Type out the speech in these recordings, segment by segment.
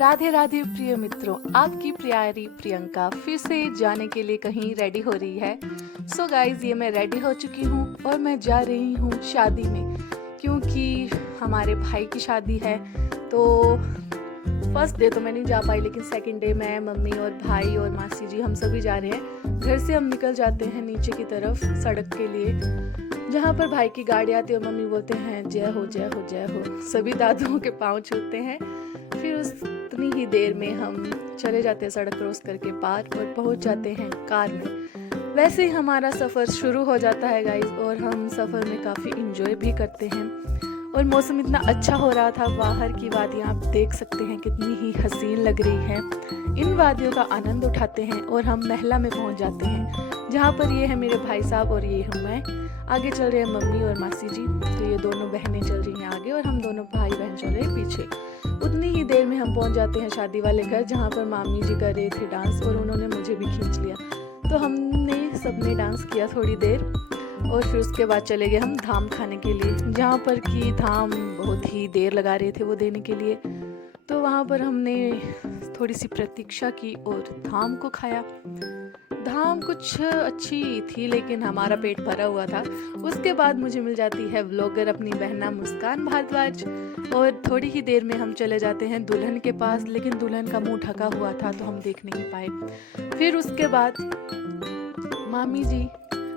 राधे राधे प्रिय मित्रों, आपकी प्यारी प्रियंका फिर से जाने के लिए कहीं रेडी हो रही है। सो गाइज, ये मैं रेडी हो चुकी हूँ और मैं जा रही हूँ शादी में, क्योंकि हमारे भाई की शादी है। तो फर्स्ट डे तो मैं नहीं जा पाई, लेकिन सेकंड डे मैं, मम्मी और भाई और मासी जी हम सभी जा रहे हैं। घर से हम निकल जाते हैं नीचे की तरफ सड़क के लिए, जहाँ पर भाई की गाड़ी आती है और मम्मी बोलते हैं जय हो जय हो जय हो। सभी दादुओं के पाँव छूते हैं। फिर उतनी ही देर में हम चले जाते हैं सड़क क्रॉस करके पार और पहुंच जाते हैं कार में। वैसे ही हमारा सफ़र शुरू हो जाता है गाइस, और हम सफ़र में काफ़ी इंजॉय भी करते हैं। और मौसम इतना अच्छा हो रहा था, बाहर की वादियाँ आप देख सकते हैं कितनी ही हसीन लग रही है। इन वादियों का आनंद उठाते हैं और हम महला में पहुंच जाते हैं, जहाँ पर ये है मेरे भाई साहब और ये हूँ मैं। आगे चल रहे हैं मम्मी और मासी जी, तो ये दोनों बहनें चल रही हैं आगे और हम दोनों भाई बहन चल रहे हैं पीछे। उतनी ही देर में हम पहुंच जाते हैं शादी वाले घर, जहाँ पर मामी जी कर रहे थे डांस और उन्होंने मुझे भी खींच लिया। तो हमने सबने डांस किया थोड़ी देर और फिर उसके बाद चले गए हम धाम खाने के लिए, जहाँ पर कि धाम बहुत ही देर लगा रहे थे वो देने के लिए। तो वहाँ पर हमने थोड़ी सी प्रतीक्षा की और धाम को खाया। धाम कुछ अच्छी थी, लेकिन हमारा पेट भरा हुआ था। उसके बाद मुझे मिल जाती है व्लॉगर अपनी बहना मुस्कान भारद्वाज, और थोड़ी ही देर में हम चले जाते हैं दुल्हन के पास, लेकिन दुल्हन का मुंह ढका हुआ था तो हम देख नहीं पाए। फिर उसके बाद मामी जी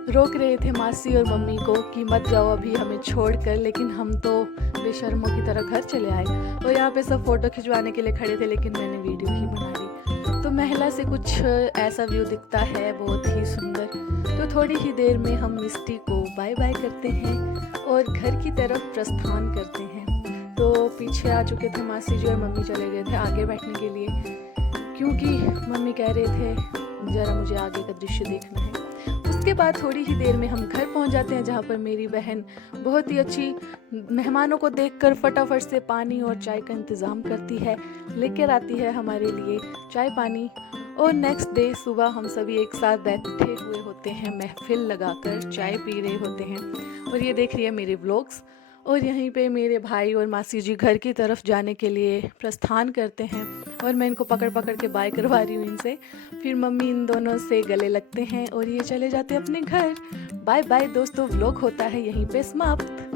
रोक रहे थे मासी और मम्मी को कि मत जाओ अभी हमें छोड़कर, लेकिन हम तो बेशर्मों की तरह घर चले आए। और यहाँ पे सब फोटो खिंचवाने के लिए खड़े थे, लेकिन मैंने वीडियो ही बना ली। तो महला से कुछ ऐसा व्यू दिखता है, बहुत ही सुंदर। तो थोड़ी ही देर में हम मिस्टी को बाय बाय करते हैं और घर की तरफ प्रस्थान करते हैं। तो पीछे आ चुके थे मासी जी और मम्मी चले गए थे आगे बैठने के लिए, क्योंकि मम्मी कह रहे थे ज़रा मुझे आगे का दृश्य देखना है। उसके बाद थोड़ी ही देर में हम घर पहुंच जाते हैं, जहाँ पर मेरी बहन बहुत ही अच्छी मेहमानों को देखकर फटाफट से पानी और चाय का इंतज़ाम करती है, लेकर आती है हमारे लिए चाय पानी। और नेक्स्ट डे सुबह हम सभी एक साथ बैठे हुए होते हैं, महफिल लगाकर चाय पी रहे होते हैं। और ये देख रही है मेरे व्लॉग्स। और यहीं पे मेरे भाई और मासी जी घर की तरफ जाने के लिए प्रस्थान करते हैं, और मैं इनको पकड़ पकड़ के बाय करवा रही हूँ इनसे। फिर मम्मी इन दोनों से गले लगते हैं और ये चले जाते हैं अपने घर। बाय बाय दोस्तों, व्लॉग होता है यहीं पे समाप्त।